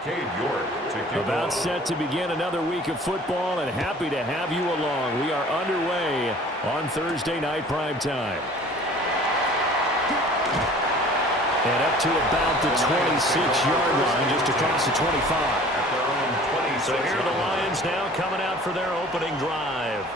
About set to begin another week of football, and happy to have you along. We are underway on Thursday night primetime. And up to about the 26-yard line, just across the 25. So here are the Lions now coming out for their opening drive.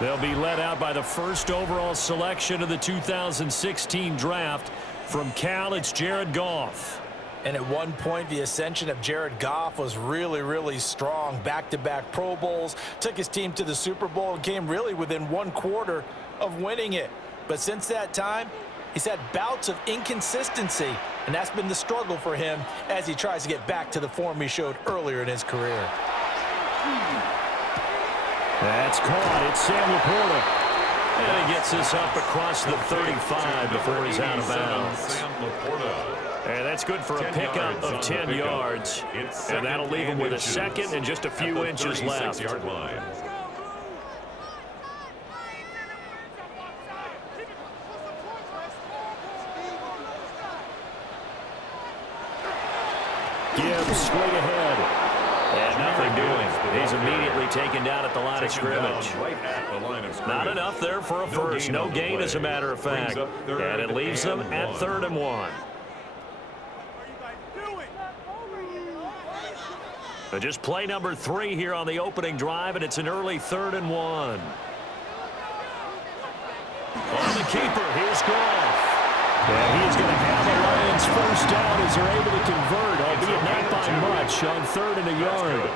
They'll be led out by the first overall selection of the 2016 draft. From Cal, it's Jared Goff. And at one point, the ascension of Jared Goff was really, really strong. Back-to-back Pro Bowls, took his team to the Super Bowl, and came really within one quarter of winning it. But since that time, he's had bouts of inconsistency, and that's been the struggle for him as he tries to get back to the form he showed earlier in his career. That's caught. It's Sam Laporta. And he gets this up across the 35 before he's out of bounds. And that's good for a pickup of 10 yards. And that'll leave him with a second and just a few inches left. Gibbs straight ahead. And nothing doing. He's immediately taken down at the line of scrimmage. Not enough there for a first. No gain, as a matter of fact. And it leaves them at 3rd and 1. So just play number 3 here on the opening drive, and it's an early 3rd and 1. On the keeper, here's Goff. And he's going to have the Lions first down as they're able to convert, albeit not by much, on 3rd and a yard.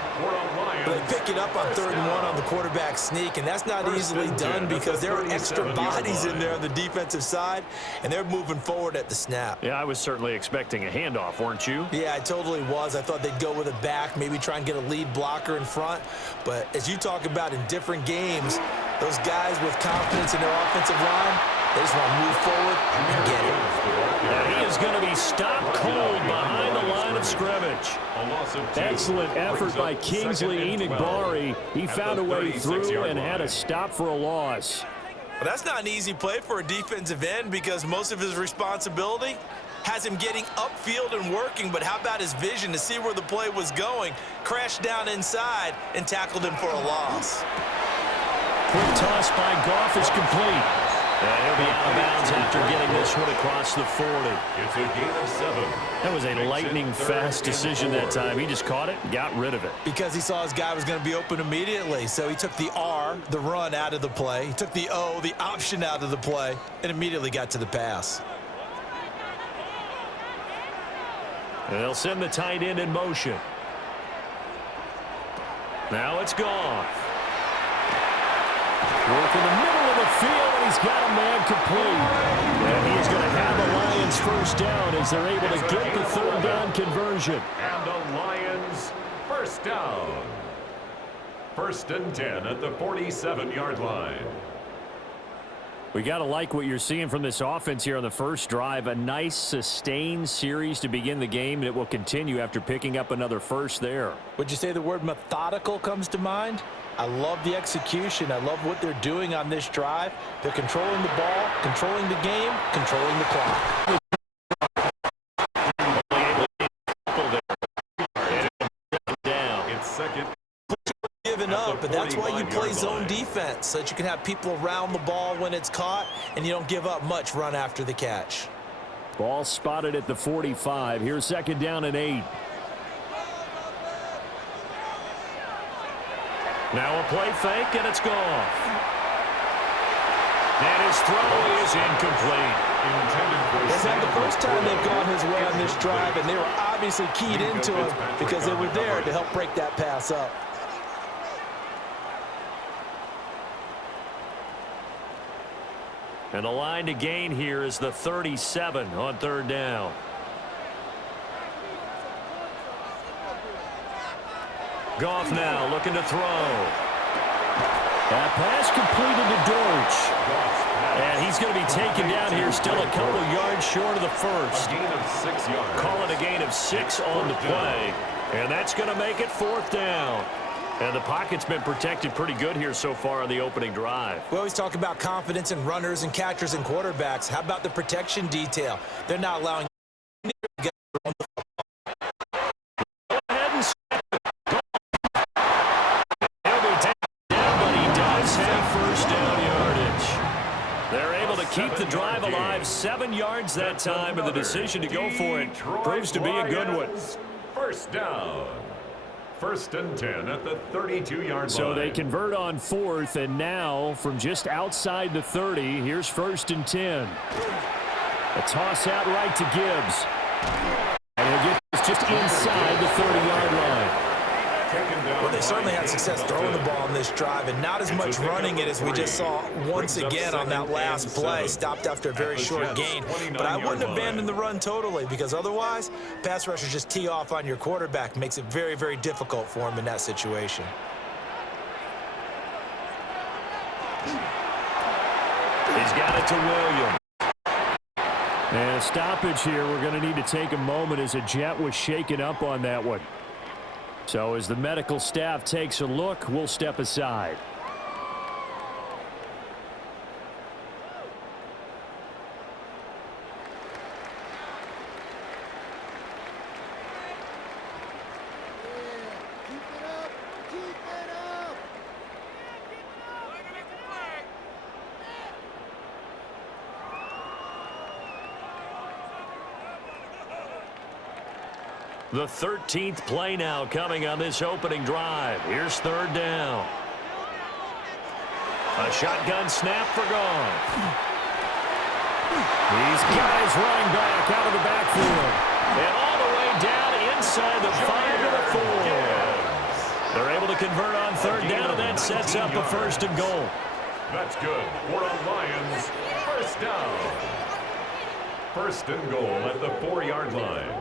They pick it up on 3rd and 1 on the quarterback sneak, and that's not easily done because there are extra bodies in there on the defensive side, and they're moving forward at the snap. Yeah, I was certainly expecting a handoff, weren't you? Yeah, I totally was. I thought they'd go with a back, maybe try and get a lead blocker in front. But as you talk about in different games, those guys with confidence in their offensive line, they just want to move forward and get it. Now he is going to be stopped cold behind the line of scrimmage. Excellent effort by Kingsley Enagbari. He found a way through and had a stop for a loss. Well, that's not an easy play for a defensive end because most of his responsibility has him getting upfield and working, but how about his vision to see where the play was going, crashed down inside, and tackled him for a loss. Quick toss by Goff is complete. And he'll be out of bounds after getting this one across the 40. It's a gain of 7. That was a lightning-fast decision that time. He just caught it and got rid of it. Because he saw his guy was going to be open immediately. So he took the R, the run, out of the play. He took the O, the option, out of the play, and immediately got to the pass. And they'll send the tight end in motion. Now it's Goff. Work in the middle of the field, and he's got a man complete. And he's going to have the Lions first down as they're able to get the 3rd down conversion. And the Lions first down. 1st and 10 at the 47-yard line. We got to like what you're seeing from this offense here on the first drive. A nice, sustained series to begin the game, and it will continue after picking up another first there. Would you say the word methodical comes to mind? I love the execution. I love what they're doing on this drive. They're controlling the ball, controlling the game, controlling the clock. It's second. Giving up, but that's why you play zone defense, so that you can have people around the ball when it's caught, and you don't give up much run after the catch. Ball spotted at the 45. Here's 2nd down and 8. Now a play fake, and it's Goff. And his throw is incomplete. It's not the first time they've gone his way on this drive, and they were obviously keyed into him because they were there to help break that pass up. And the line to gain here is the 37 on 3rd down. Goff now looking to throw. That pass completed to Dortch. And he's going to be taken down here, still a couple yards short of the first. A gain of 6 yards. Call it a gain of 6 on the play. And that's going to make it 4th down. And the pocket's been protected pretty good here so far on the opening drive. We always talk about confidence in runners and catchers and quarterbacks. How about the protection detail? They're not allowing keep the drive alive. 7 yards that time, and the decision to go for it proves to be a good one. First down. First and 10 at the 32-yard line. So they convert on 4th, and now from just outside the 30, here's 1st and 10. A toss out right to Gibbs. And he'll get this just inside the 30-yard line. Well, they certainly had success throwing the ball on this drive, and not as much running it as we just saw once again on that last play. Stopped after a very short gain. But I wouldn't abandon the run totally, because otherwise, pass rushers just tee off on your quarterback. Makes it very, very difficult for him in that situation. He's got it to Williams. And a stoppage here. We're going to need to take a moment as a Jet was shaken up on that one. So as the medical staff takes a look, we'll step aside. The 13th play now coming on this opening drive. Here's 3rd down. A shotgun snap for Goff. These guys running back out of the backfield. And all the way down inside the 5 to the 4. They're able to convert on 3rd down, and that sets up a 1st and goal. That's good. For the Lions, first down. 1st and goal at the 4-yard line.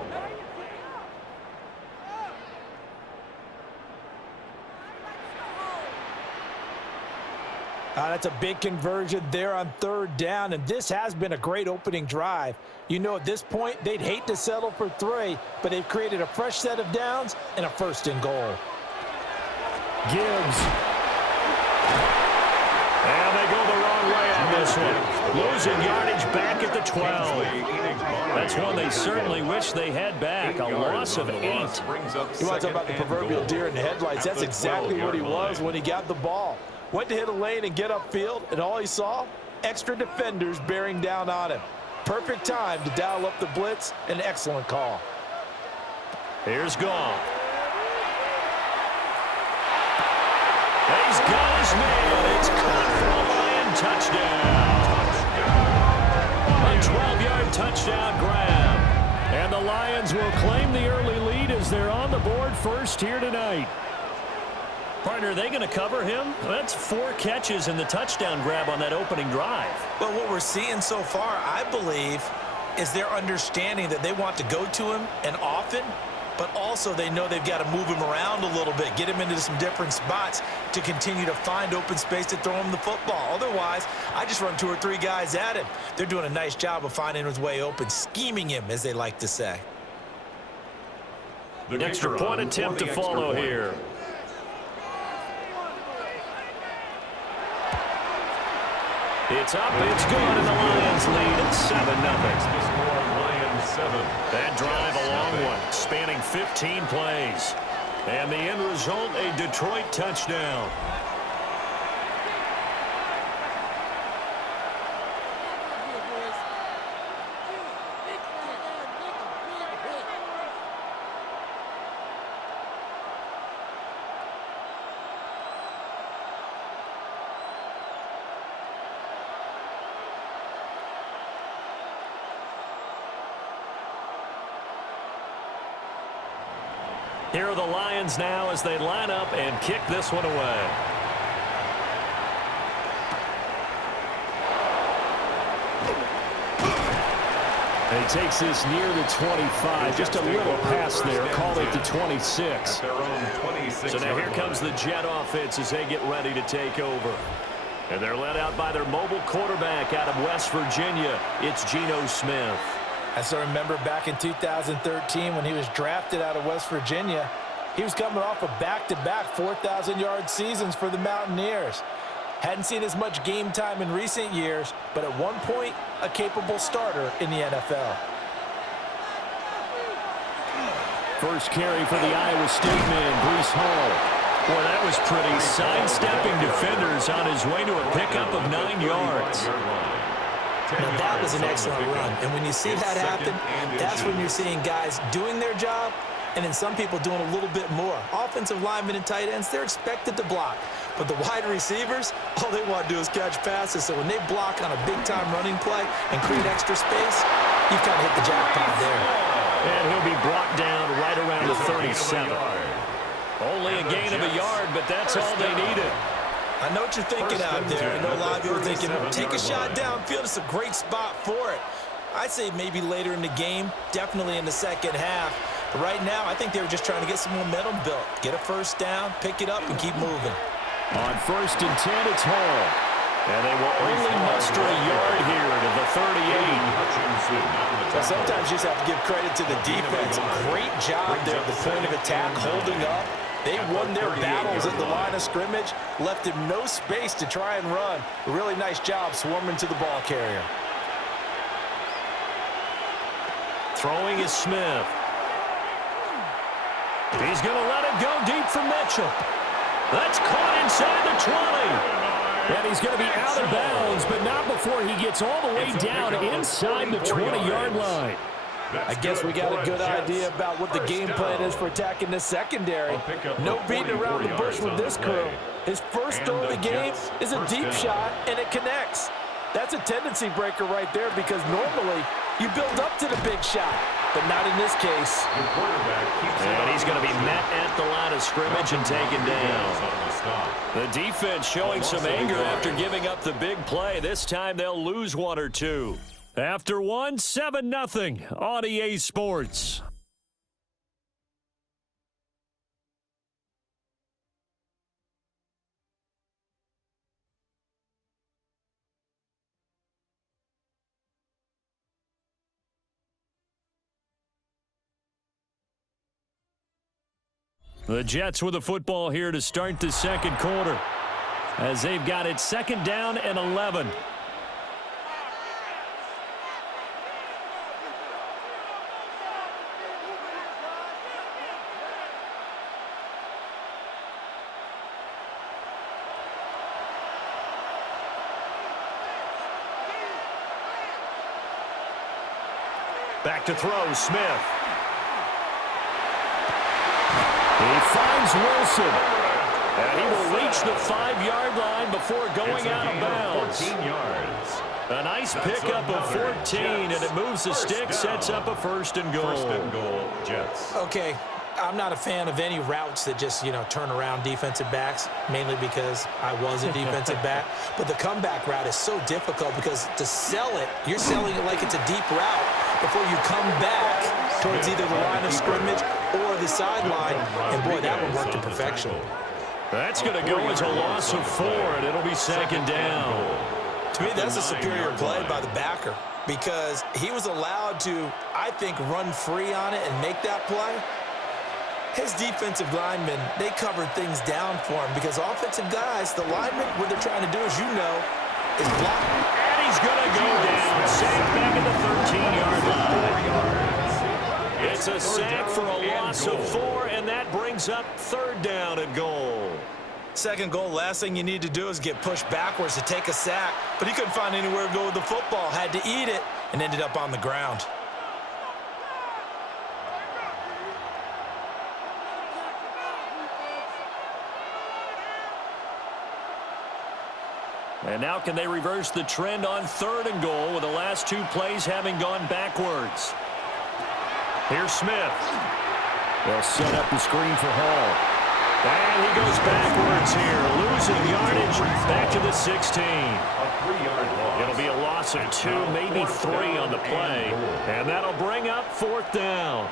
That's a big conversion there on 3rd down, and this has been a great opening drive. You know, at this point, they'd hate to settle for 3, but they've created a fresh set of downs and a 1st and goal. Gibbs. And they go the wrong way on this one. Losing yardage back at the 12. That's one they certainly wish they had back. A loss of 8. You want to talk about the proverbial deer in the headlights? That's exactly what he was when he got the ball. Went to hit a lane and get upfield, and all he saw, extra defenders bearing down on him. Perfect time to dial up the blitz. An excellent call. Here's Goff. He's got his man. It's caught for a Lion touchdown. A 12-yard touchdown grab. And the Lions will claim the early lead as they're on the board first here tonight. Partner, are they going to cover him? That's 4 catches and the touchdown grab on that opening drive. Well, what we're seeing so far, I believe, is their understanding that they want to go to him and often, but also they know they've got to move him around a little bit, get him into some different spots to continue to find open space to throw him the football. Otherwise, I just run 2 or 3 guys at him. They're doing a nice job of finding his way open, scheming him, as they like to say. An extra point attempt to follow here. It's up, it's good, and the Lions lead at 7-0. Lions 7. That drive a long one, spanning 15 plays. And the end result, a Detroit touchdown. Here are the Lions now as they line up and kick this one away. And he takes this near the 25. Just a little pass there. Call it the 26. So now here comes the Jet offense as they get ready to take over. And they're led out by their mobile quarterback out of West Virginia. It's Geno Smith. I still remember back in 2013 when he was drafted out of West Virginia, he was coming off of back-to-back 4,000-yard seasons for the Mountaineers. Hadn't seen as much game time in recent years, but at one point, a capable starter in the NFL. First carry for the Iowa State man, Breece Hall. Boy, that was pretty. Sidestepping defenders on his way to a pickup of 9 yards. Now, that was an excellent run. And when you see that happen, that's when you're seeing guys doing their job and then some people doing a little bit more. Offensive linemen and tight ends, they're expected to block. But the wide receivers, all they want to do is catch passes. So when they block on a big-time running play and create extra space, you've kind of hit the jackpot there. And he'll be brought down right around the 37. Only a gain of a yard, but that's all they needed. I know what you're thinking out there. I know a lot of people are thinking, take a shot downfield. It's a great spot for it. I'd say maybe later in the game, definitely in the second half. But right now, I think they were just trying to get some momentum built. Get a first down, pick it up, and keep moving. On 1st and 10, it's Hall. And they will only muster a yard here to the 38. So sometimes you just have to give credit to the defense. Great job there at the point of attack, holding up. They won their battles at the line of scrimmage, left him no space to try and run. A really nice job swarming to the ball carrier. Throwing is Smith. He's going to let it go deep for Mitchell. That's caught inside the 20. And he's going to be out of bounds, but not before he gets all the way down inside the 20-yard line. I guess we got a good idea about what the game plan is for attacking the secondary. No beating around the bush with this crew. His first throw of the game is a deep shot, and it connects. That's a tendency breaker right there because normally you build up to the big shot, but not in this case. And he's going to be met at the line of scrimmage and taken down. The defense showing some anger after giving up the big play. This time they'll lose one or two. After one, 7-0 on EA Sports. The Jets with the football here to start the second quarter as they've got it 2nd down and 11. Back to throw, Smith. He finds Wilson. And he will reach the 5-yard line before going out of bounds. 14 yards. A nice pickup of 14, and it moves the stick, sets up a 1st and goal. 1st and goal, Jets. Okay, I'm not a fan of any routes that just, turn around defensive backs, mainly because I was a defensive back. But the comeback route is so difficult because to sell it, you're selling it like it's a deep route before you come back towards either the line of scrimmage or the sideline. And, boy, that one worked to perfection. That's going to go as a loss of 4, and it'll be 2nd down. To me, that's a superior play by the backer because he was allowed to, I think, run free on it and make that play. His defensive linemen, they covered things down for him because offensive guys, the linemen, what they're trying to do, as you know, is block. And he's going to go down, safe back at the 13-yard line. It's a sack for a loss of 4, and that brings up 3rd down and goal. Second goal, last thing you need to do is get pushed backwards to take a sack. But he couldn't find anywhere to go with the football, had to eat it, and ended up on the ground. And now can they reverse the trend on 3rd and goal with the last 2 plays having gone backwards? Here's Smith. They'll set up the screen for Hall. And he goes backwards here, losing yardage back to the 16. A 3-yard loss. It'll be a loss of 2, maybe 3 on the play. And that'll bring up 4th down.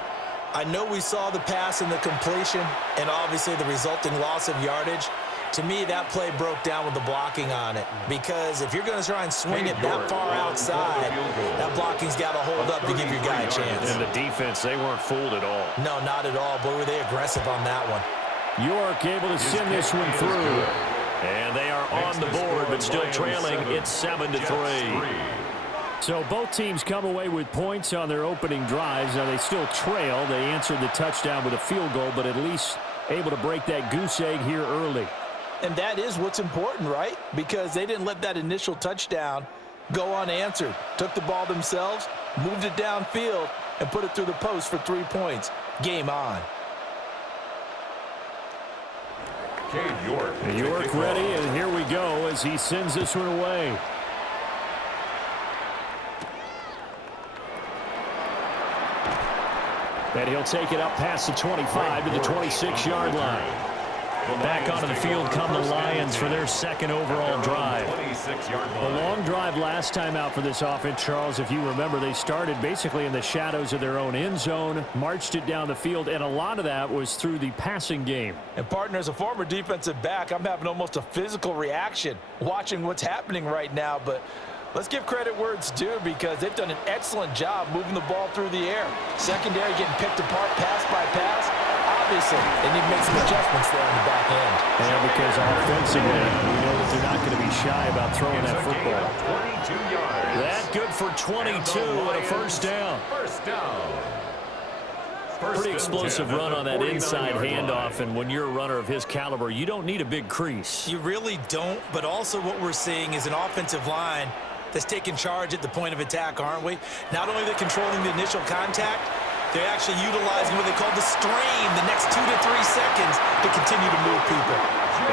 I know we saw the pass and the completion and obviously the resulting loss of yardage. To me, that play broke down with the blocking on it because if you're going to try and swing it that far outside, that blocking's got to hold up to give your guy a chance. And the defense, they weren't fooled at all. No, not at all. Boy, were they aggressive on that one. York able to send this one through. And they are on the board, but still trailing. It's 7-3. So both teams come away with points on their opening drives. Now they still trail. They answered the touchdown with a field goal, but at least able to break that goose egg here early. And that is what's important, right? Because they didn't let that initial touchdown go unanswered. Took the ball themselves, moved it downfield, and put it through the post for 3 points. Game on. York ready, and here we go as he sends this one away. And he'll take it up past the 25 to the 26-yard line. Back onto the field come the Lions for their second overall drive. A long drive last time out for this offense, Charles. If you remember, they started basically in the shadows of their own end zone, marched it down the field, and a lot of that was through the passing game. And, partner, as a former defensive back, I'm having almost a physical reaction watching what's happening right now. But let's give credit where it's due because they've done an excellent job moving the ball through the air. Secondary getting picked apart pass by pass. Obviously, they need to make some adjustments there on the back end. Yeah, because offensively, we know that they're not going to be shy about throwing that football. 22 yards. That good for 22 and a first down. Pretty explosive run on that inside handoff, and when you're a runner of his caliber, you don't need a big crease. You really don't, but also what we're seeing is an offensive line that's taking charge at the point of attack, aren't we? Not only are they controlling the initial contact, they're actually utilizing what they call the strain the next 2 to 3 seconds to continue to move people.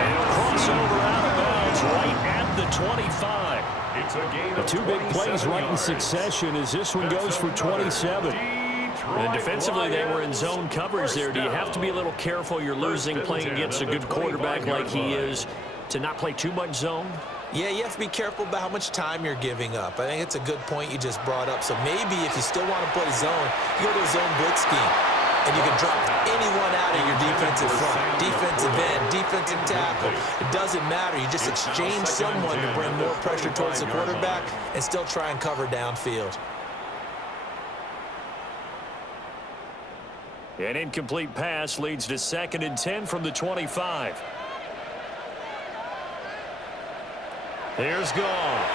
And he'll cross over out of bounds right at the 25. It's a gain The of 2 big plays right in yards. succession as this one goes for 27. And defensively, they were in zone coverage there. Do you have to be a little careful? You're losing playing against a good quarterback like he is to not play too much zone? Yeah, you have to be careful about how much time you're giving up. I think it's a good point you just brought up. So maybe if you still want to play zone, you go to a zone blitz scheme. And you can drop anyone out of your defensive front, defensive end, defensive tackle. It doesn't matter. You just exchange someone to bring more pressure towards the quarterback and still try and cover downfield. An incomplete pass leads to 2nd and 10 from the 25. Here's Goff.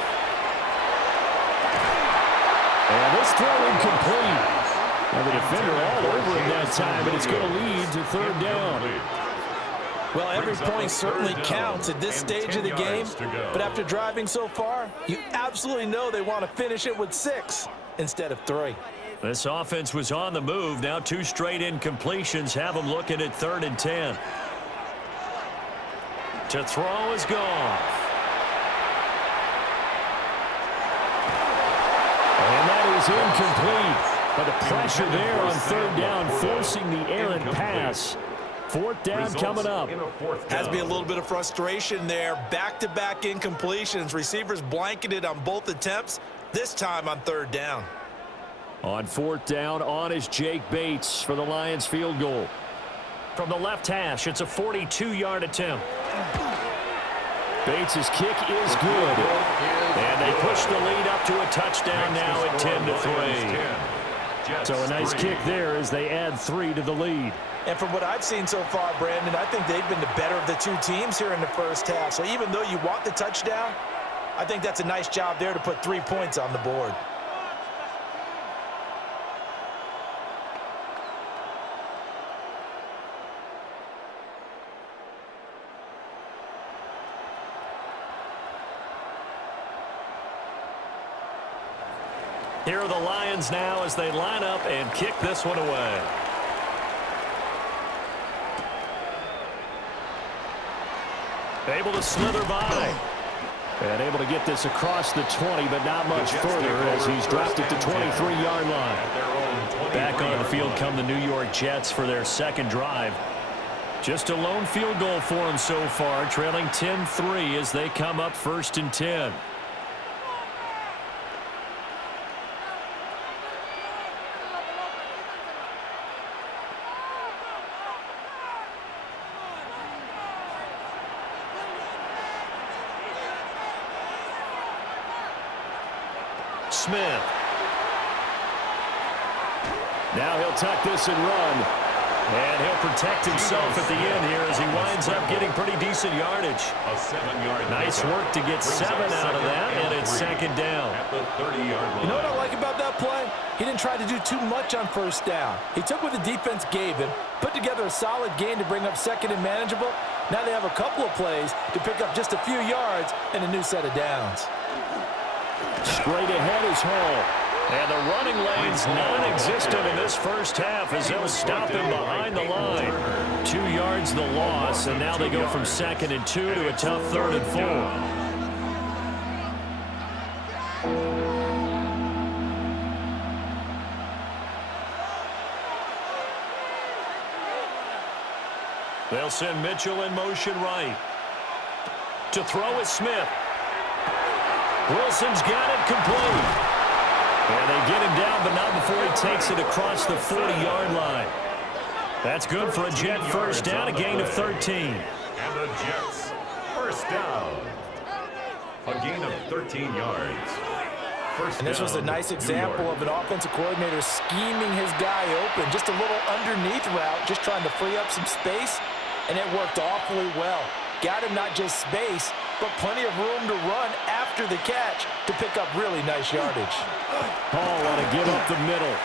And this throw incomplete. And the defender all over him that time, but it's going to lead to 3rd down. Well, every point certainly counts at this stage of the game, but after driving so far, you absolutely know they want to finish it with 6 instead of 3. This offense was on the move. Now 2 straight incompletions have them looking at 3rd and 10. To throw is Goff. And that is incomplete. But the pressure there on 3rd down, forcing the errant pass. 4th down coming up. Has to be a little bit of frustration there. Back-to-back incompletions. Receivers blanketed on both attempts, this time on 3rd down. On 4th down, on is Jake Bates for the Lions field goal. From the left hash, it's a 42-yard attempt. Bates' kick is good. And they push the lead up to a touchdown now at 10-3. So a nice kick there as they add 3 to the lead. And from what I've seen so far, Brandon, I think they've been the better of the 2 teams here in the first half. So even though you want the touchdown, I think that's a nice job there to put 3 points on the board. Here are the Lions now as they line up and kick this one away. Able to slither by. And able to get this across the 20, but not much further as he's dropped at the 23-yard line. Back on the field come the New York Jets for their second drive. Just a lone field goal for them so far, trailing 10-3 as they come up 1st and 10. Smith. Now he'll tuck this and run. And he'll protect himself at the end here as he winds up getting pretty decent yardage. A 7-yard. Nice work to get 7 out of that, and it's 2nd down. At the 30-yard line. You know what I like about that play? He didn't try to do too much on 1st down. He took what the defense gave him, put together a solid gain to bring up 2nd and manageable. Now they have a couple of plays to pick up just a few yards and a new set of downs. Straight ahead is Hall. And the running lane's non-existent in this first half as they'll stop him behind the line. 2 yards the loss, and now they go from 2nd and 2 to a tough 3rd and 4. They'll send Mitchell in motion right. To throw is Smith. Wilson's got it complete. And they get him down, but not before he takes it across the 40-yard line. That's good for a Jet first down, a gain of 13. And the Jets first down. A gain of 13 yards. And this was a nice example of an offensive coordinator scheming his guy open. Just a little underneath route, just trying to free up some space, and it worked awfully well. Got him not just space, but plenty of room to run after the catch to pick up really nice yardage. Hall want to give up the middle.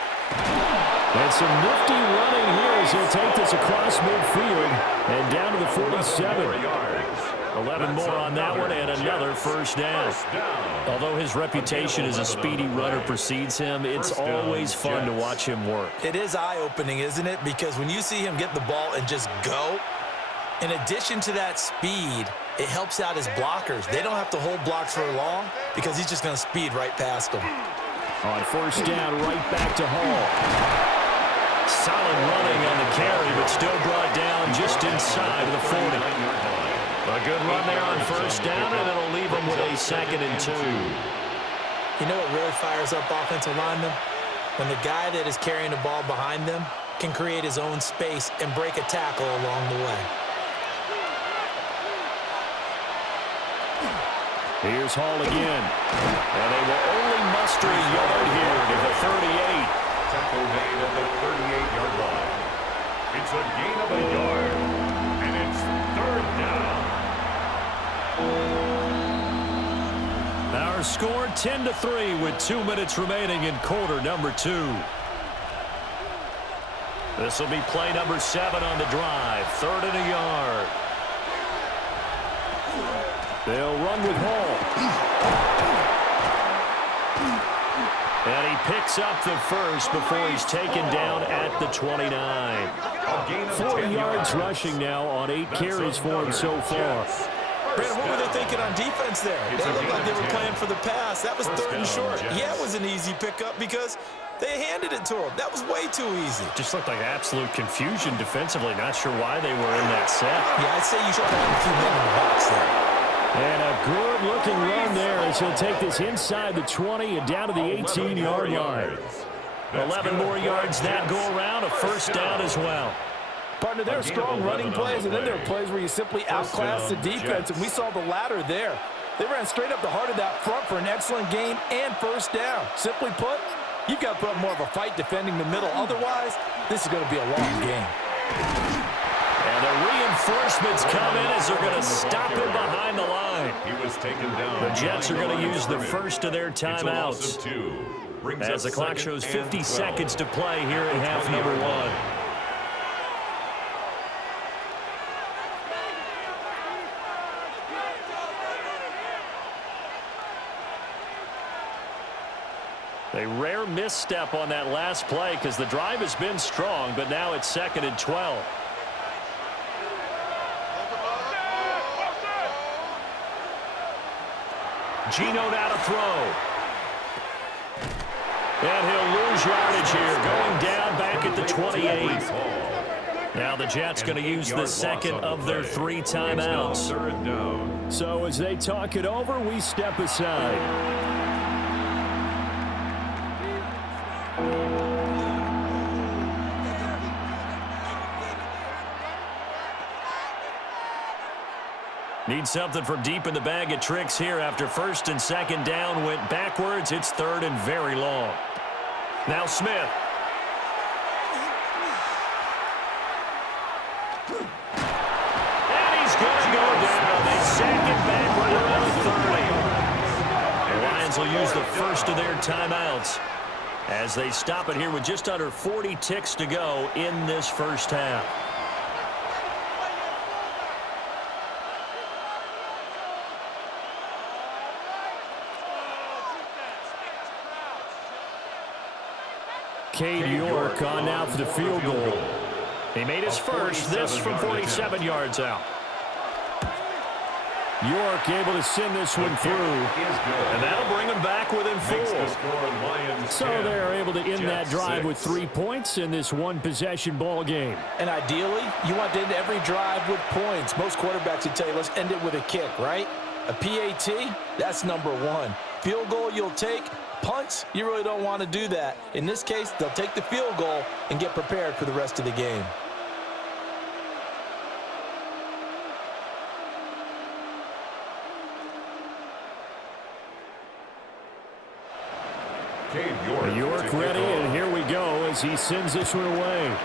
And some nifty running here as he'll take this across midfield and down to the 47. 11 more on that one and another first down. Although his reputation as a speedy runner precedes him, it's always fun to watch him work. It is eye-opening, isn't it? Because when you see him get the ball and just go, in addition to that speed, it helps out his blockers. They don't have to hold blocks for long because he's just going to speed right past them. On first down, right back to Hall. Solid running on the carry, but still brought down just inside of the 40. A good run there on first down, and it'll leave him with a 2nd and 2. You know what really fires up offensive linemen? When the guy that is carrying the ball behind them can create his own space and break a tackle along the way. Here's Hall again. And they will only muster a yard here to the 38. Tackle made at the 38-yard line. It's a gain of a yard, and it's 3rd down. Our score 10-3 with 2 minutes remaining in quarter number 2. This will be play number 7 on the drive. 3rd and a yard. They'll run with Hall. And he picks up the first before he's taken down at the 29. 40 yards rushing now on 8 carries for him so far. Brandon, what were they thinking on defense there? They looked like they were playing for the pass. That was 3rd and short. Yeah, it was an easy pickup because they handed it to him. That was way too easy. Just looked like absolute confusion defensively. Not sure why they were in that set. Yeah, I'd say you should have a few men in the box there. And a good-looking run there as he'll take this inside the 20 and down to the 18-yard line. 11 more yards that go around, a first down as well. Partner, there are strong running plays, and then there are plays where you simply outclass the defense, and we saw the latter there. They ran straight up the heart of that front for an excellent gain and first down. Simply put, you've got to put up more of a fight defending the middle. Otherwise, this is going to be a long game. And the reinforcements come in as they're going to stop him behind the line. He was taken down. The Jets are going to use the first of their timeouts as the clock shows 50 seconds to play here in half number 1. A rare misstep on that last play because the drive has been strong, but now it's 2nd and 12. Geno now to throw. And he'll lose yardage here, going down back at the 28. Now the Jets going to use the 2nd of their 3 timeouts. So as they talk it over, we step aside. Need something from deep in the bag of tricks here after 1st and 2nd down went backwards. It's 3rd and very long. Now Smith. And he's going to go down. They sack him back right around 30. The Lions will use the first of their timeouts as they stop it here with just under 40 ticks to go in this first half. Cade York on now for the field goal. He made his first, this from 47 yards out. York able to send this one through, and that'll bring him back within 4. So they're able to end that drive with 3 points in this one-possession ball game. And ideally, you want to end every drive with points. Most quarterbacks would tell you, let's end it with a kick, right? A PAT, that's number 1. Field goal you'll take. Punts, you really don't want to do that. In this case, they'll take the field goal and get prepared for the rest of the game. York ready, and here we go as he sends this one away.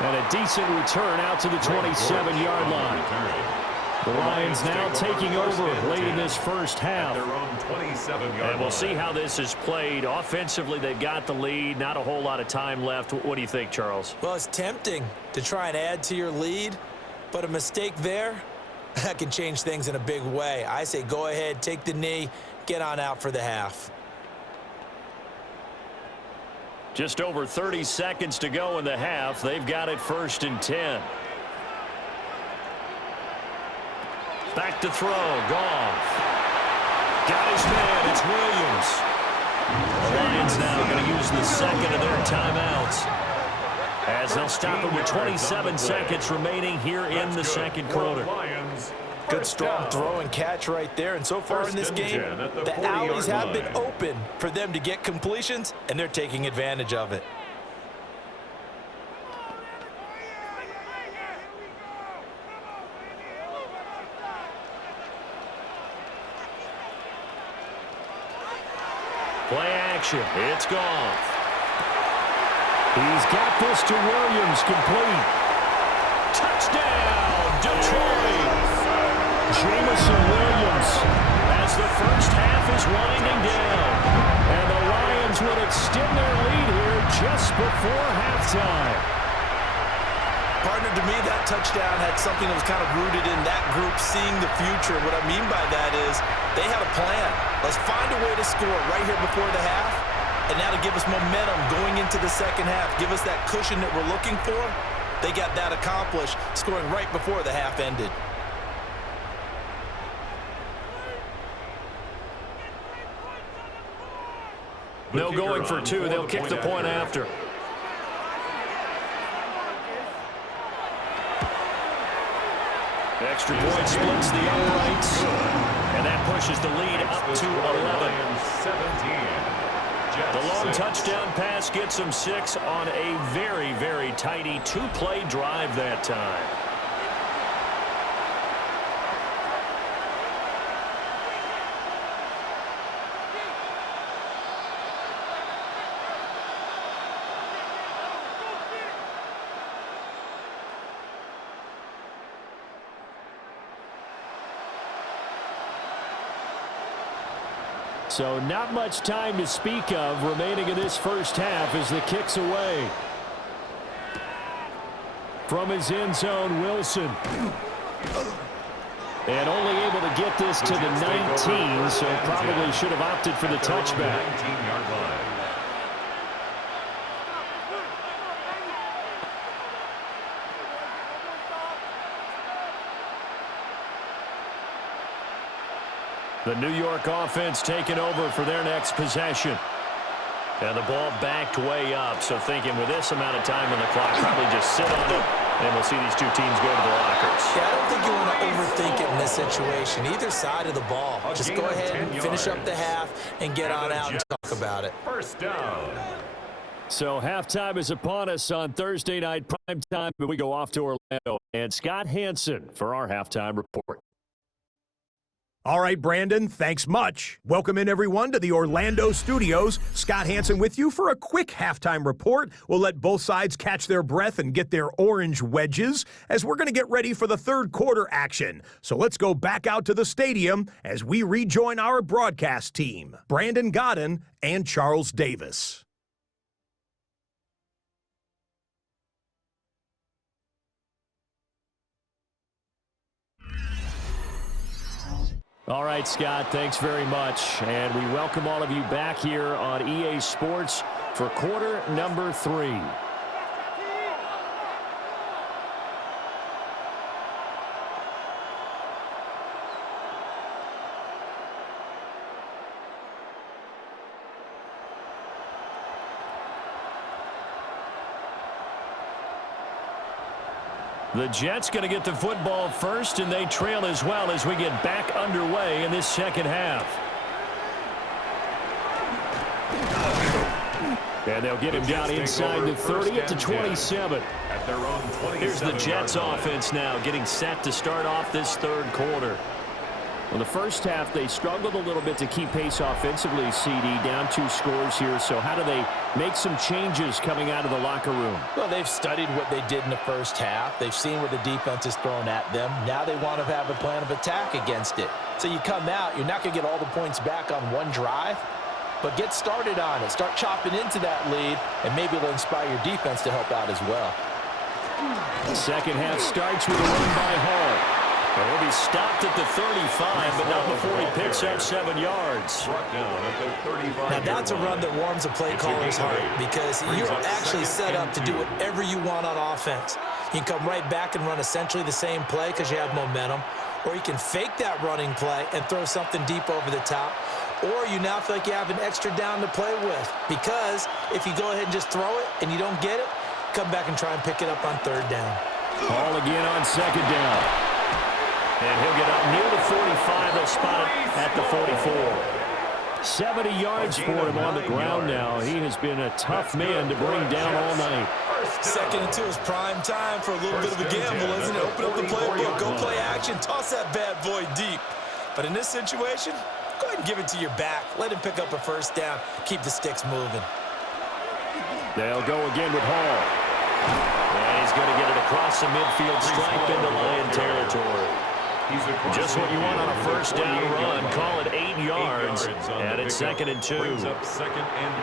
And a decent return out to the 27-yard line. The Lions now taking over late in this first half. And we'll see how this is played. Offensively, they've got the lead. Not a whole lot of time left. What do you think, Charles? Well, it's tempting to try and add to your lead, but a mistake there, that can change things in a big way. I say go ahead, take the knee, get on out for the half. Just over 30 seconds to go in the half. They've got it 1st and 10. Back to throw. Goff. Got his man. It's Williams. The Lions now going to use the second of their timeouts, as they'll stop it with 27 seconds remaining here in the second quarter. Good strong throw and catch right there. And so far in this game, the alleys have been open for them to get completions, and they're taking advantage of it. Play action. It's gone. He's got this to Williams, complete. Touchdown, Detroit. Jamison Williams as the first half is winding down. And the Lions would extend their lead here just before halftime. Partner, to me, that touchdown had something that was kind of rooted in that group seeing the future. What I mean by that is they had a plan. Let's find a way to score right here before the half. And now to give us momentum going into the second half, give us that cushion that we're looking for. They got that accomplished, scoring right before the half ended. They'll going for 2. They'll kick the point after. The extra point splits the uprights, and that pushes the lead up to 11. The long touchdown pass gets them 6 on a very, very tidy 2-play drive that time. So not much time to speak of remaining in this first half as the kick's away. From his end zone, Wilson. And only able to get this to the 19, so probably should have opted for the touchback. The New York offense taking over for their next possession. And the ball backed way up, so thinking with this amount of time on the clock, probably just sit on it, and we'll see these two teams go to the lockers. Yeah, I don't think you want to overthink it in this situation. Either side of the ball. Just go ahead and finish up the half and get on out and talk about it. First down. So halftime is upon us on Thursday night primetime, but we go off to Orlando. And Scott Hansen for our halftime report. All right, Brandon, thanks much. Welcome in, everyone, to the Orlando studios. Scott Hansen with you for a quick halftime report. We'll let both sides catch their breath and get their orange wedges as we're going to get ready for the third quarter action. So let's go back out to the stadium as we rejoin our broadcast team, Brandon Godden and Charles Davis. All right, Scott, thanks very much. And we welcome all of you back here on EA Sports for quarter number 3. The Jets going to get the football first, and they trail as well as we get back underway in this second half. And they'll get him down inside the 30 at the 27. Here's the Jets offense now getting set to start off this third quarter. Well, the first half, they struggled a little bit to keep pace offensively, CD, down 2 scores here. So how do they make some changes coming out of the locker room? Well, they've studied what they did in the first half. They've seen what the defense is throwing at them. Now they want to have a plan of attack against it. So you come out, you're not going to get all the points back on one drive, but get started on it. Start chopping into that lead, and maybe it'll inspire your defense to help out as well. The second half starts with a run by Hall. And he'll be stopped at the 35, but not before he picks up 7 yards. Now, that's a run that warms a play caller's heart because you're actually set up to do whatever you want on offense. You can come right back and run essentially the same play because you have momentum, or you can fake that running play and throw something deep over the top, or you now feel like you have an extra down to play with because if you go ahead and just throw it and you don't get it, come back and try and pick it up on third down. Ball again on second down. And he'll get up near the 45. They'll spot it at the 44. 70 yards for him on the ground now. He has been a tough man to bring down all night. 2nd and 2 is prime time for a little bit of a gamble, isn't it? Open up the playbook, go play action, toss that bad boy deep. But in this situation, go ahead and give it to your back. Let him pick up a first down. Keep the sticks moving. They'll go again with Hall. And he's going to get it across the midfield stripe into Lion territory. Just what you want on a first down run. Call it 8 yards. And it's 2nd and 2.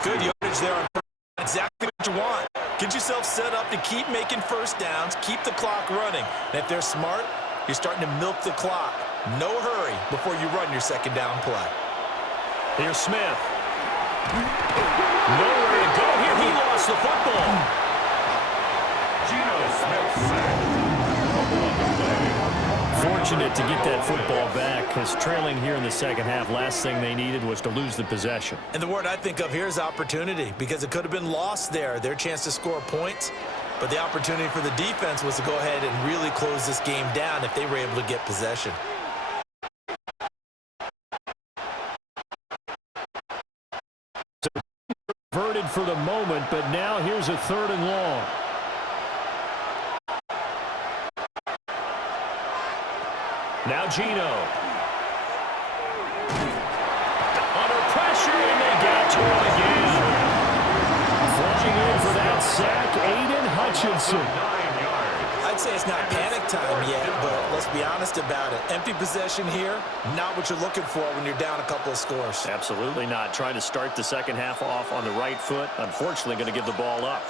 Good yardage there on first. Exactly what you want. Get yourself set up to keep making first downs, keep the clock running. And if they're smart, you're starting to milk the clock. No hurry before you run your second down play. Here's Smith. Nowhere to go here. He lost the football. Geno Smith sacked. Fortunate to get that football back because trailing here in the second half, last thing they needed was to lose the possession. And the word I think of here is opportunity because it could have been lost there, their chance to score points. But the opportunity for the defense was to go ahead and really close this game down if they were able to get possession. Converted for the moment, but now here's a 3rd and long. Now Geno. Under pressure, and they get to it again. Flying in for that sack, Aiden Hutchinson. I'd say it's not panic time yet, but let's be honest about it. Empty possession here, not what you're looking for when you're down a couple of scores. Absolutely not. Trying to start the second half off on the right foot. Unfortunately, going to give the ball up.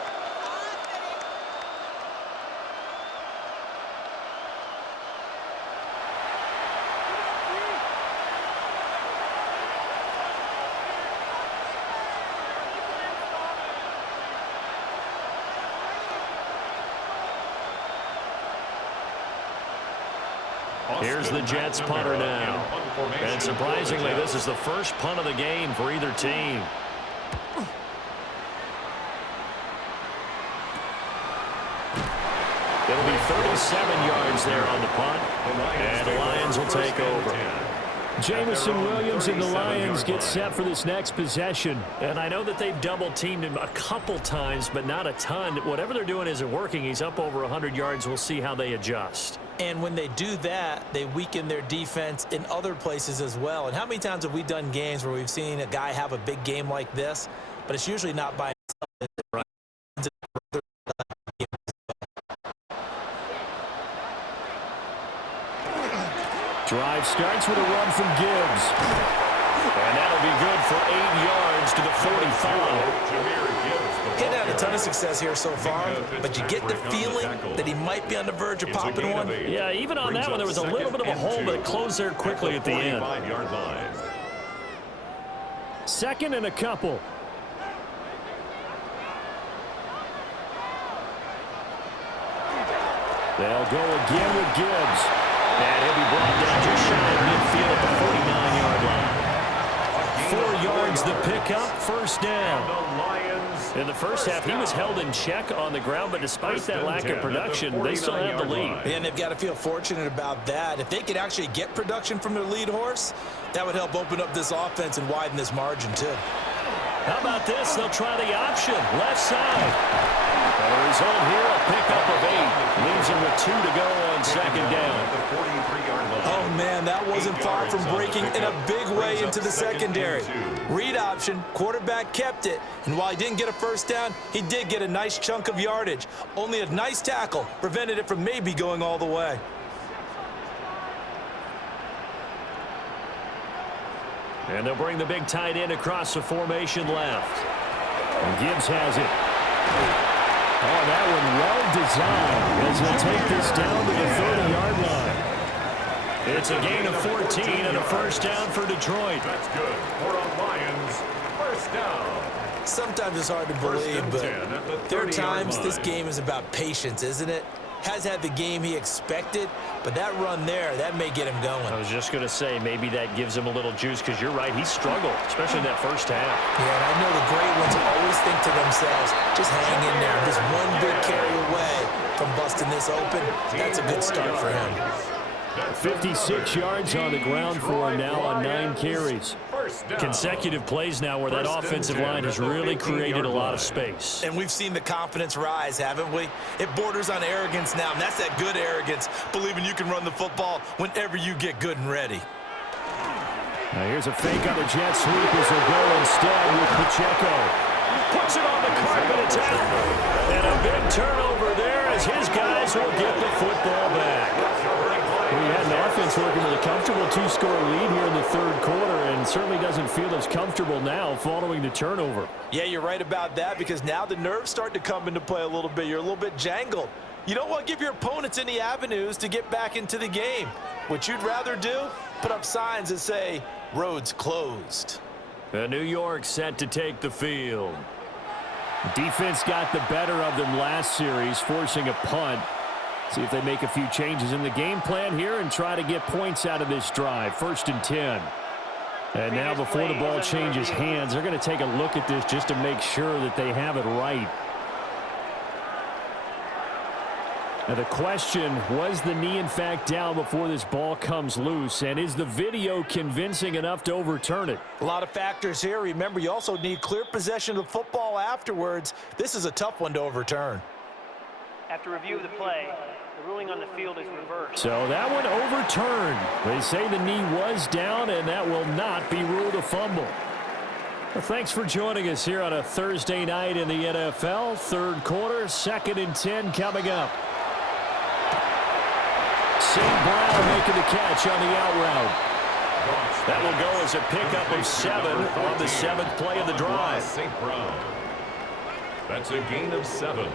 Here's the Jets punter now. And surprisingly, this is the first punt of the game for either team. It'll be 37 yards there on the punt. And the Lions will take over. Jamison Williams and the Lions get set for this next possession. And I know that they've double-teamed him a couple times, but not a ton. Whatever they're doing isn't working. He's up over 100 yards. We'll see how they adjust. And when they do that, they weaken their defense in other places as well. And how many times have we done games where we've seen a guy have a big game like this, but it's usually not by himself. Drive starts with a run from Gibbs. And that'll be good for 8 yards to the 45. Jameer Gibbs He hadn't had a ton of success here so far, but you get the feeling that he might be on the verge of popping one. Yeah, even on that one, there was a little bit of a hole, but it closed there quickly at the end. 45-yard line. Second and a couple. They'll go again with Gibbs. And he'll be brought down just shy of midfield at the 49-yard line. 4 yards the pickup, first down. In the first half, he was held in check on the ground, but despite that lack of production, they still have the lead. And they've got to feel fortunate about that. If they could actually get production from their lead horse, that would help open up this offense and widen this margin, too. How about this? They'll try the option, left side. The result here, a pickup of 8. Leaves him with 2 to go on second down. Oh, man, that wasn't far from breaking in a big way into the secondary. Read option, quarterback kept it, and while he didn't get a first down, he did get a nice chunk of yardage. Only a nice tackle prevented it from maybe going all the way. And they'll bring the big tight end across the formation left. And Gibbs has it. Oh, that one well designed as he'll take this down to the 30-yard line. It's a gain of 14 and a first down for Detroit. That's good. For the Lions, first down. Sometimes it's hard to believe, but there are times this game is about patience, isn't it? Has had the game he expected, but that run there, that may get him going. I was just going to say, maybe that gives him a little juice, because you're right, he struggled, especially in that first half. Yeah, and I know the great ones always think to themselves, just hang in there. Just one big carry away from busting this open. That's a good start for him. 56 yards on the ground for him now on 9 carries. Consecutive plays now where that offensive line has really created a lot of space. And we've seen the confidence rise, haven't we? It borders on arrogance now, and that's that good arrogance, believing you can run the football whenever you get good and ready. Now here's a fake on the jet sweep as they'll go instead with Pacheco. Puts it on the carpet, it's out. And a big turnover there as his guys will get the football back. We had an offense working with a comfortable 2-score lead here in the third quarter, and certainly doesn't feel as comfortable now following the turnover. Yeah, you're right about that, because now the nerves start to come into play a little bit. You're a little bit jangled. You don't want to give your opponents any avenues to get back into the game. What you'd rather do, put up signs that say, roads closed. New York set to take the field. Defense got the better of them last series, forcing a punt. See if they make a few changes in the game plan here and try to get points out of this drive. 1st and 10. And now before the ball changes hands, they're going to take a look at this just to make sure that they have it right. Now the question, was the knee in fact down before this ball comes loose? And is the video convincing enough to overturn it? A lot of factors here. Remember, you also need clear possession of the football afterwards. This is a tough one to overturn. After review of the play, the ruling on the field is reversed. So that one overturned. They say the knee was down, and that will not be ruled a fumble. Well, thanks for joining us here on a Thursday night in the NFL. Third quarter, 2nd and 10 coming up. St. Brown making the catch on the out route. That will go as a pickup of 7 on the 7th play of the drive. St. Brown. That's a gain of 7.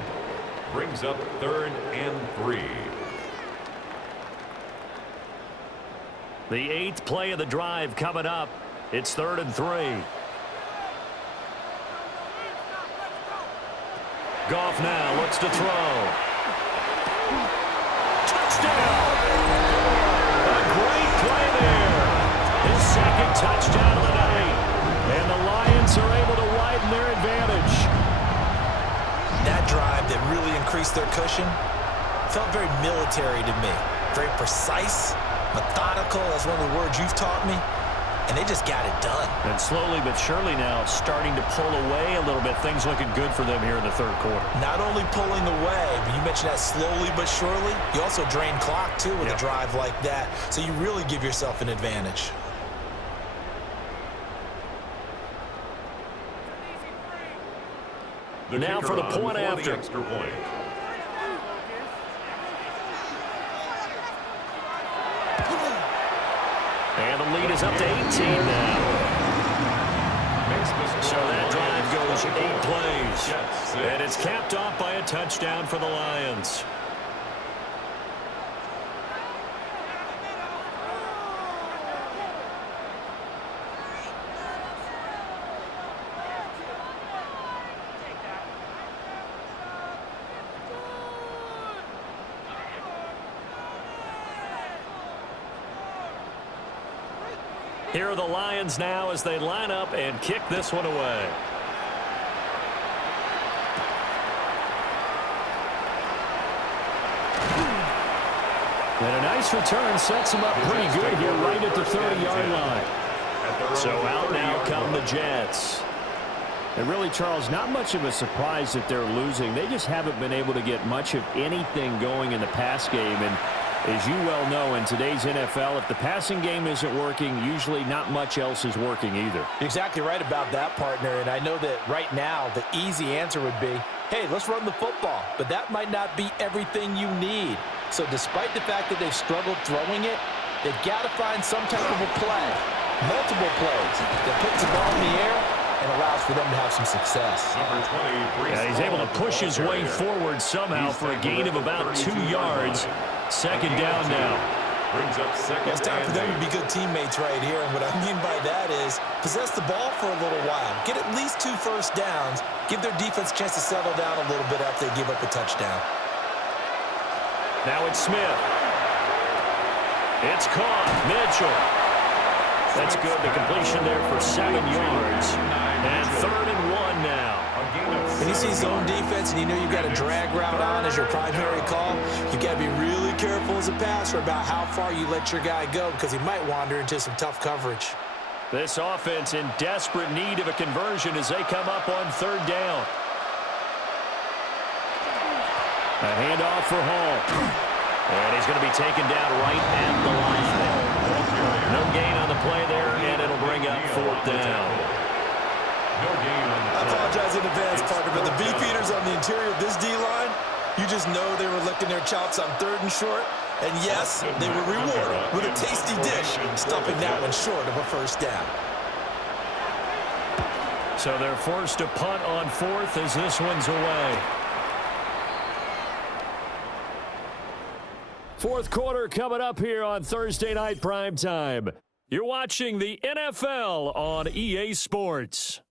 Brings up 3rd and 3. The 8th play of the drive coming up. It's 3rd and 3. Goff now looks to throw. Touchdown! A great play there. His 2nd touchdown of the night. And the Lions are able to widen their advantage. That drive that really increased their cushion felt very military to me. Very precise, methodical. That's one of the words you've taught me. And they just got it done. And slowly but surely now starting to pull away a little bit. Things looking good for them here in the third quarter. Not only pulling away, but you mentioned that slowly but surely. You also drain clock, too, with a drive like that. So you really give yourself an advantage. Now for the point after. The extra point. And the lead is up to 18 now. So that drive goes those 8 plays. And it's capped off by a touchdown for the Lions. Here are the Lions now as they line up and kick this one away. And a nice return sets them up pretty good here right at the 30-yard line. So out now come the Jets. And really, Charles, not much of a surprise that they're losing. They just haven't been able to get much of anything going in the pass game. And as you well know, in today's NFL, if the passing game isn't working, usually not much else is working either. You're exactly right about that, partner. And I know that right now the easy answer would be, hey, let's run the football. But that might not be everything you need. So despite the fact that they've struggled throwing it, they've got to find some type of a play, multiple plays, that puts the ball in the air and allows for them to have some success. Yeah, he's able to push his way forward somehow for a gain of about 2 yards. Second down now. It's time for them to be good teammates right here. And what I mean by that is possess the ball for a little while. Get at least 2 first downs. Give their defense a chance to settle down a little bit after they give up a touchdown. Now it's Smith. It's caught. Mitchell. That's good. The completion there for 7 yards. And 3rd and 1 now. When you see zone defense and you know you've got a drag route on as your primary call, you've got to be really careful as a passer about how far you let your guy go because he might wander into some tough coverage. This offense in desperate need of a conversion as they come up on 3rd down. A handoff for Hall. And he's going to be taken down right at the line. No gain on the play there, and it'll bring up 4th down. I apologize in advance, partner, but the beefeaters on the interior of this D-line, you just know they were licking their chops on 3rd and short. And yes, they were rewarded with a tasty dish, stuffing that one short of a first down. So they're forced to punt on 4th as this one's away. 4th quarter coming up here on Thursday Night Primetime. You're watching the NFL on EA Sports.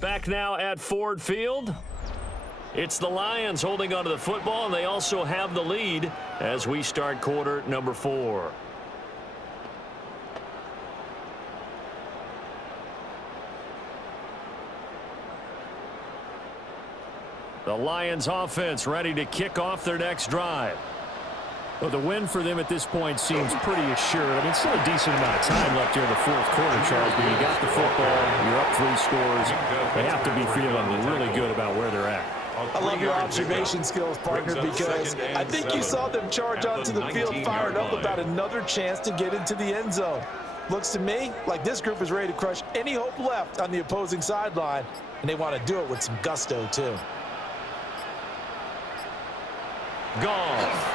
Back now at Ford Field. It's the Lions holding onto the football, and they also have the lead as we start quarter number 4. The Lions offense ready to kick off their next drive. Well, the win for them at this point seems pretty assured. I mean, still a decent amount of time left here in the 4th quarter, Charles, but you got the football, you're up 3 scores. They have to be feeling really good about where they're at. I love your observation skills, partner, because I think you saw them charge onto the field fired up about another chance to get into the end zone. Looks to me like this group is ready to crush any hope left on the opposing sideline, and they want to do it with some gusto, too. Goff.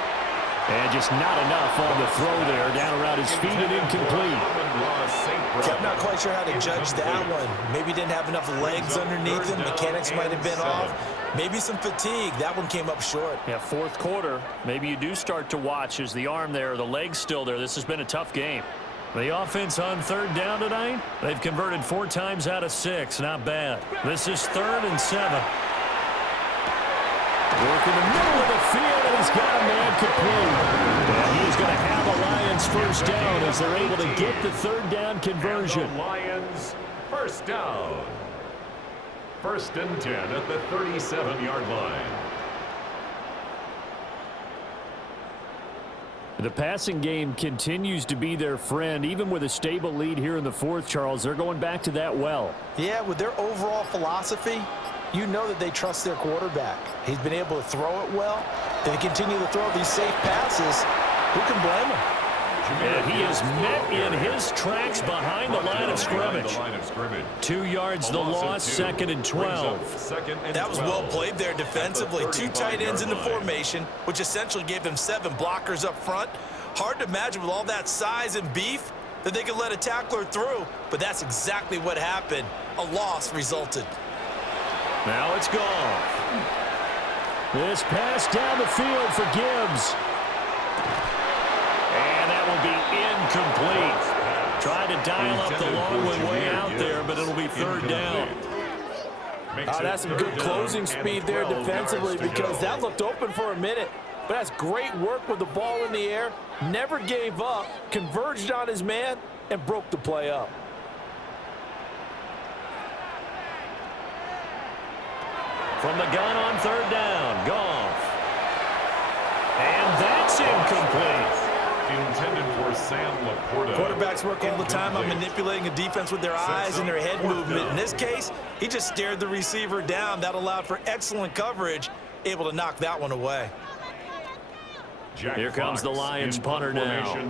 And just not enough on the throw there. Down around his feet and incomplete. I'm not quite sure how to judge that one. Maybe didn't have enough legs underneath him. Mechanics might have been off. Maybe some fatigue. That one came up short. Yeah, 4th quarter. Maybe you do start to watch as the arm there, the leg's still there. This has been a tough game. The offense on 3rd down tonight, they've converted 4 times out of 6. Not bad. This is 3rd and 7. Work in the middle of the field, and he's got a man complete. And he's going to have a Lions first down as they're able to get the 3rd down conversion. And the Lions first down. 1st and 10 at the 37-yard line. The passing game continues to be their friend. Even with a stable lead here in the 4th, Charles, they're going back to that well. Yeah, with their overall philosophy, you know that they trust their quarterback. He's been able to throw it well. They continue to throw these safe passes. Who can blame him? And he is met in his tracks behind the line of scrimmage. 2 yards the loss, 2nd and 12. That was well played there defensively. 2 tight ends in the formation, which essentially gave them 7 blockers up front. Hard to imagine with all that size and beef that they could let a tackler through, but that's exactly what happened. A loss resulted. Now it's gone. This pass down the field for Gibbs. And that will be incomplete. Tried to dial up the long one way out there, but it'll be 3rd down. That's some good closing speed there defensively because that looked open for a minute. But that's great work with the ball in the air. Never gave up, converged on his man, and broke the play up. From the gun on 3rd down, Goff. And that's incomplete. Intended for Sam Laporta. Quarterbacks work all the time on manipulating a defense with their eyes and their head movement. In this case, he just stared the receiver down. That allowed for excellent coverage, able to knock that one away. Here comes the Lions punter now.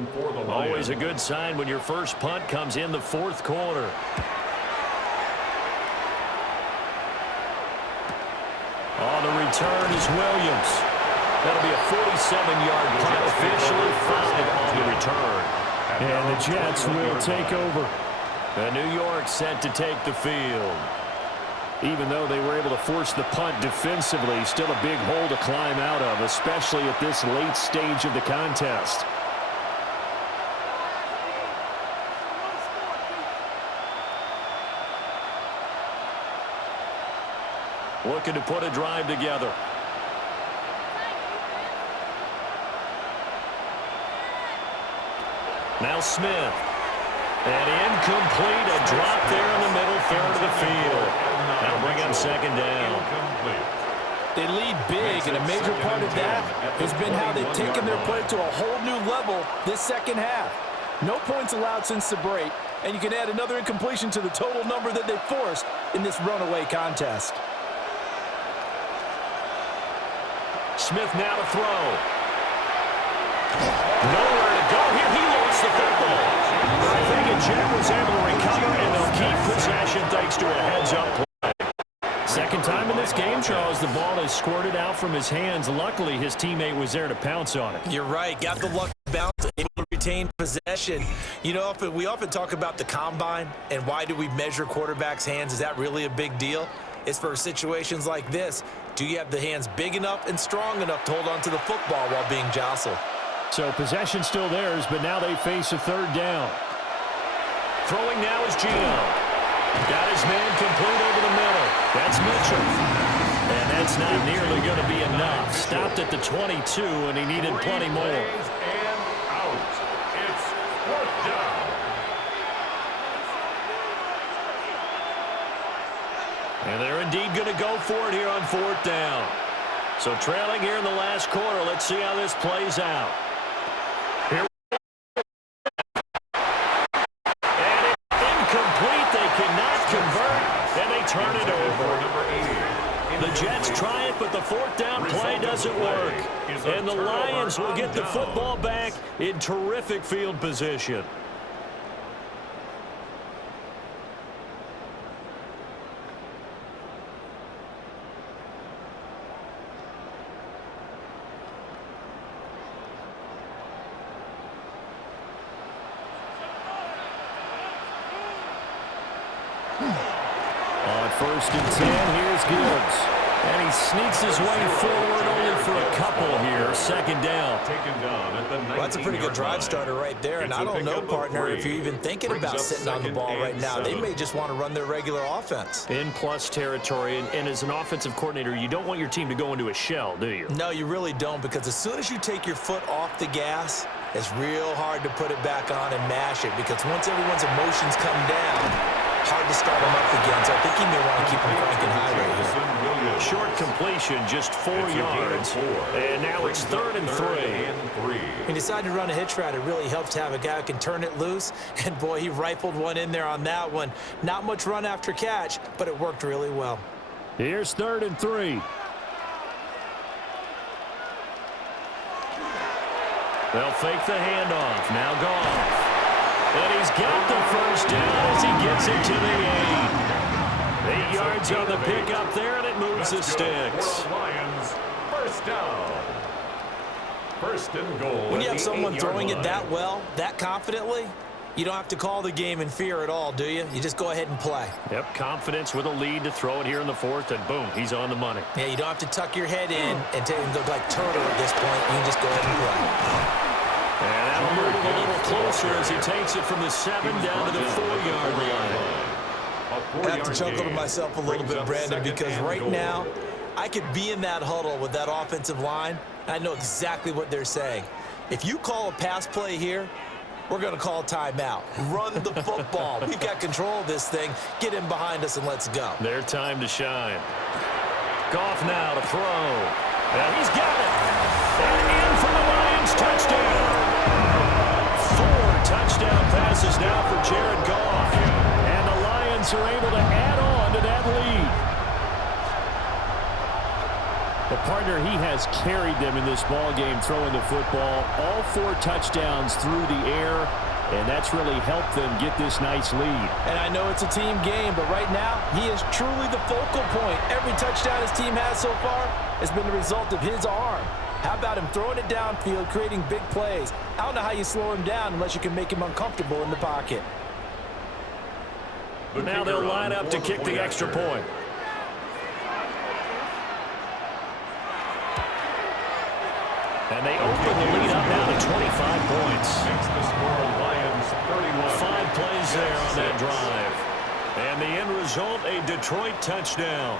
Always a good sign when your first punt comes in the 4th quarter. On the return is Williams. That'll be a 47-yard punt, officially 5 on the return. And the Jets will take over. And New York set to take the field. Even though they were able to force the punt defensively, still a big hole to climb out of, especially at this late stage of the contest. Looking to put a drive together. Now Smith. And incomplete, a drop there in the middle third of the field. That'll bring up 2nd down. They lead big, and a major part of that has been how they've taken their play to a whole new level this second half. No points allowed since the break, and you can add another incompletion to the total number that they forced in this runaway contest. Smith now to throw. Nowhere to go here. He lost the football. I think Jet was able to recover, and they'll keep possession thanks to a heads-up play. Second time in this game, Charles, the ball has squirted out from his hands. Luckily, his teammate was there to pounce on it. You're right. Got the luck bounce, able to retain possession. You know, we often talk about the combine and why do we measure quarterbacks' hands. Is that really a big deal? It's for situations like this. Do you have the hands big enough and strong enough to hold on to the football while being jostled? So possession still theirs, but now they face a 3rd down. Throwing now is Gino. Got his man complete over the middle. That's Mitchell. And that's not nearly going to be enough. Stopped at the 22, and he needed plenty more. And out. It's 4th down. And they're indeed going to go for it here on 4th down. So trailing here in the last quarter. Let's see how this plays out. Here. And it's incomplete. They cannot convert. And they turn it over. The Jets try it, but the 4th down play doesn't work. And the Lions will get the football back in terrific field position. On 1st and 10, here's Gibbs. And he sneaks his way forward only for a couple here. 2nd down. Well, that's a pretty good drive starter right there. And I don't know, partner, if you're even thinking about sitting on the ball right now. They may just want to run their regular offense. In plus territory. And as an offensive coordinator, you don't want your team to go into a shell, do you? No, you really don't, because as soon as you take your foot off the gas, it's real hard to put it back on and mash it, because once everyone's emotions come down, hard to start them up again. So I think he may want to keep them cranking high right here. Short completion, just 4 yards. And now it's 3rd and 3. He decided to run a hitch route. It really helps to have a guy who can turn it loose. And, boy, he rifled one in there on that one. Not much run after catch, but it worked really well. Here's 3rd and 3. They'll fake the handoff. Now Goff. And he's got the first down as he gets it to the 8. 8 yards on the pickup there, and it moves the sticks. Lions, first down. First and goal. When you have someone throwing it that well, that confidently, you don't have to call the game in fear at all, do you? You just go ahead and play. Yep, confidence with a lead to throw it here in the 4th, and boom, he's on the money. Yeah, you don't have to tuck your head in and go like turtle at this point. You can just go ahead and play. And that'll move him a little closer as he takes it from the 7 down to the 4-yard line. I have to chuckle to myself a little bit, Brandon, because right now I could be in that huddle with that offensive line. I know exactly what they're saying. If you call a pass play here, we're going to call timeout. Run the football. We've got control of this thing. Get him behind us and let's go. Their time to shine. Goff now to throw. And he's got it. And in for the Lions touchdown. 4 touchdown passes now for Jared Goff. And the Lions are able to add on to that lead. The partner, he has carried them in this ball game throwing the football. All 4 touchdowns through the air, and that's really helped them get this nice lead. And I know it's a team game, but right now he is truly the focal point. Every touchdown his team has so far has been the result of his arm. How about him throwing it downfield, creating big plays? I don't know how you slow him down unless you can make him uncomfortable in the pocket. Now they'll line up to kick the extra point. And they open the lead up now to 25 points. Makes the score Lions 31. 5 plays there on that drive. And the end result, a Detroit touchdown.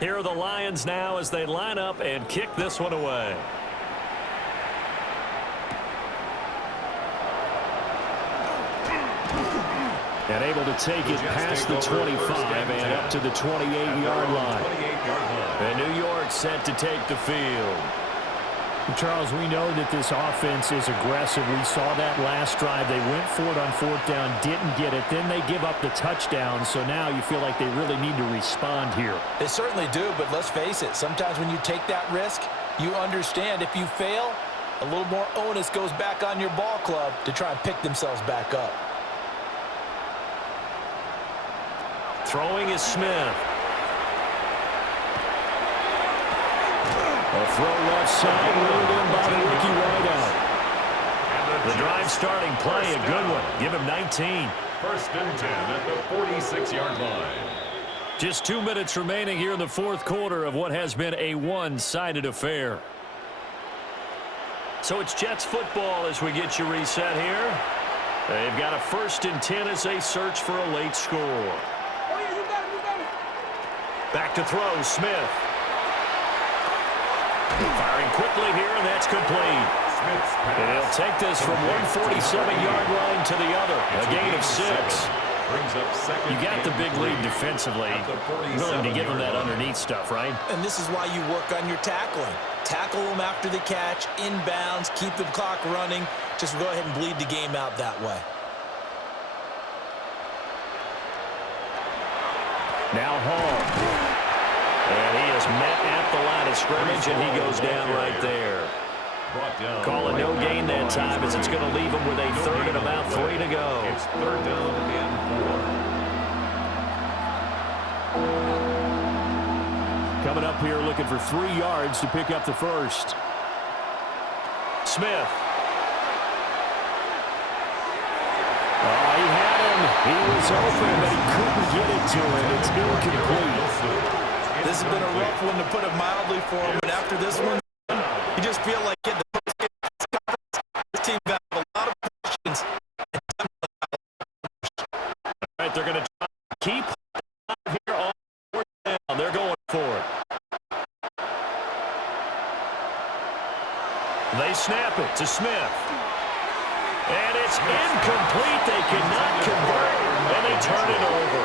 Here are the Lions now as they line up and kick this one away. And able to take it past the 25 and up to the 28-yard line. And New York set to take the field. Charles, we know that this offense is aggressive. We saw that last drive. They went for it on 4th down, didn't get it. Then they give up the touchdown. So now you feel like they really need to respond here. They certainly do, but let's face it. Sometimes when you take that risk, you understand if you fail, a little more onus goes back on your ball club to try and pick themselves back up. Throwing is Smith. A throw left side, ruled in by the rookie wideout. The drive starting play, a good one. Give him 19. First and 10 at the 46-yard line. Just 2 minutes remaining here in the 4th quarter of what has been a one-sided affair. So it's Jets football as we get you reset here. They've got a 1st and 10 as they search for a late score. Back to throw, Smith. Firing quickly here, and that's complete. And he'll take this from 147-yard line to the other. A gain of 6. You got the big lead defensively. Willing to give them that underneath stuff, right? And this is why you work on your tackling. Tackle them after the catch, inbounds, keep the clock running. Just go ahead and bleed the game out that way. Now Hall. And he is met at the line of scrimmage, and he goes down right there. Call it no gain that time as it's going to leave him with a 3rd and about 3 to go. It's 3rd down and 4. Coming up here looking for 3 yards to pick up the first. Smith. Oh, he had him. He was open, but he couldn't get it to him. It's incomplete. This has been a rough one, to put it mildly, for him. But after this one, you just feel like this team got a lot of questions. All right, they're going to try to keep here on 4th down. They're going for it. They snap it to Smith. And it's incomplete. They cannot convert, and they turn it over.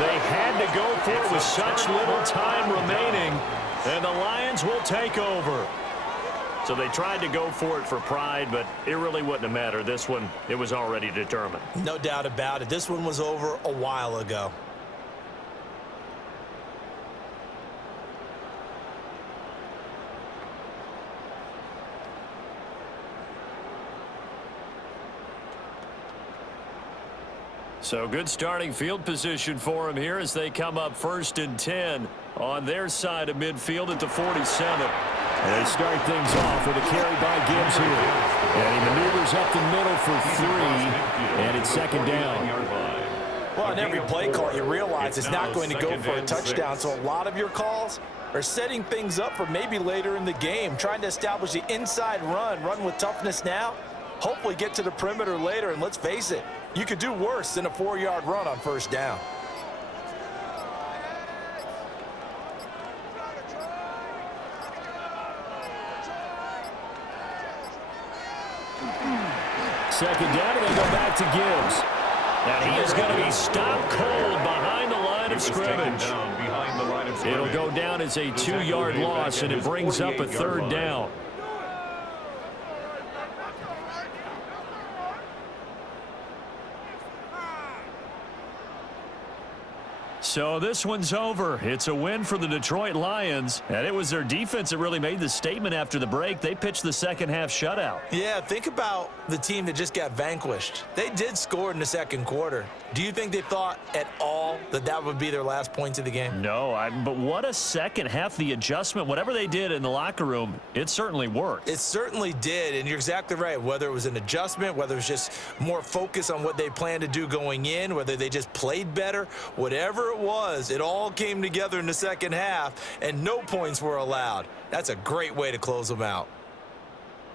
They had to go for it with such little time remaining, and the Lions will take over. So they tried to go for it for pride, but it really wouldn't have mattered. This one, it was already determined. No doubt about it. This one was over a while ago. So good starting field position for him here as they come up 1st and 10 on their side of midfield at the 47. And they start things off with a carry by Gibbs here. And he maneuvers up the middle for 3, and it's 2nd down. Well, on every play call, you realize it's not going to go for a touchdown. So a lot of your calls are setting things up for maybe later in the game, trying to establish the inside run with toughness now, hopefully get to the perimeter later. And let's face it, you could do worse than a 4-yard run on 1st down. Second down, and they go back to Gibbs. And he is going to be stopped cold behind the line of scrimmage. It'll go down as a 2-yard loss, and it brings up a 3rd down. So this one's over. It's a win for the Detroit Lions, and it was their defense that really made the statement after the break. They pitched the second-half shutout. Yeah, think about the team that just got vanquished. They did score in the 2nd quarter. Do you think they thought at all that that would be their last points of the game? No, but what a second half. The adjustment, whatever they did in the locker room, it certainly worked. It certainly did, and you're exactly right. Whether it was an adjustment, whether it was just more focus on what they planned to do going in, whether they just played better, whatever it was, it all came together in the 2nd half, and no points were allowed. That's a great way to close them out.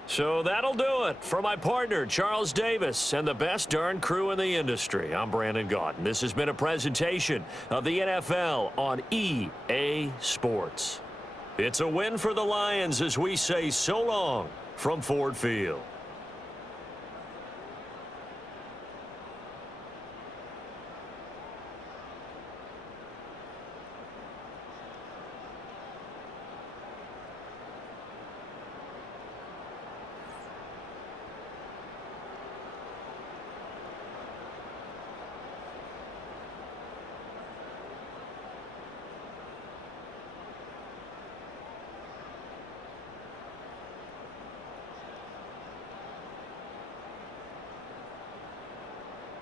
So that'll do it for my partner, Charles Davis, and the best darn crew in the industry. I'm Brandon Gaudin. This has been a presentation of the NFL on EA Sports. It's a win for the Lions as we say so long from Ford Field.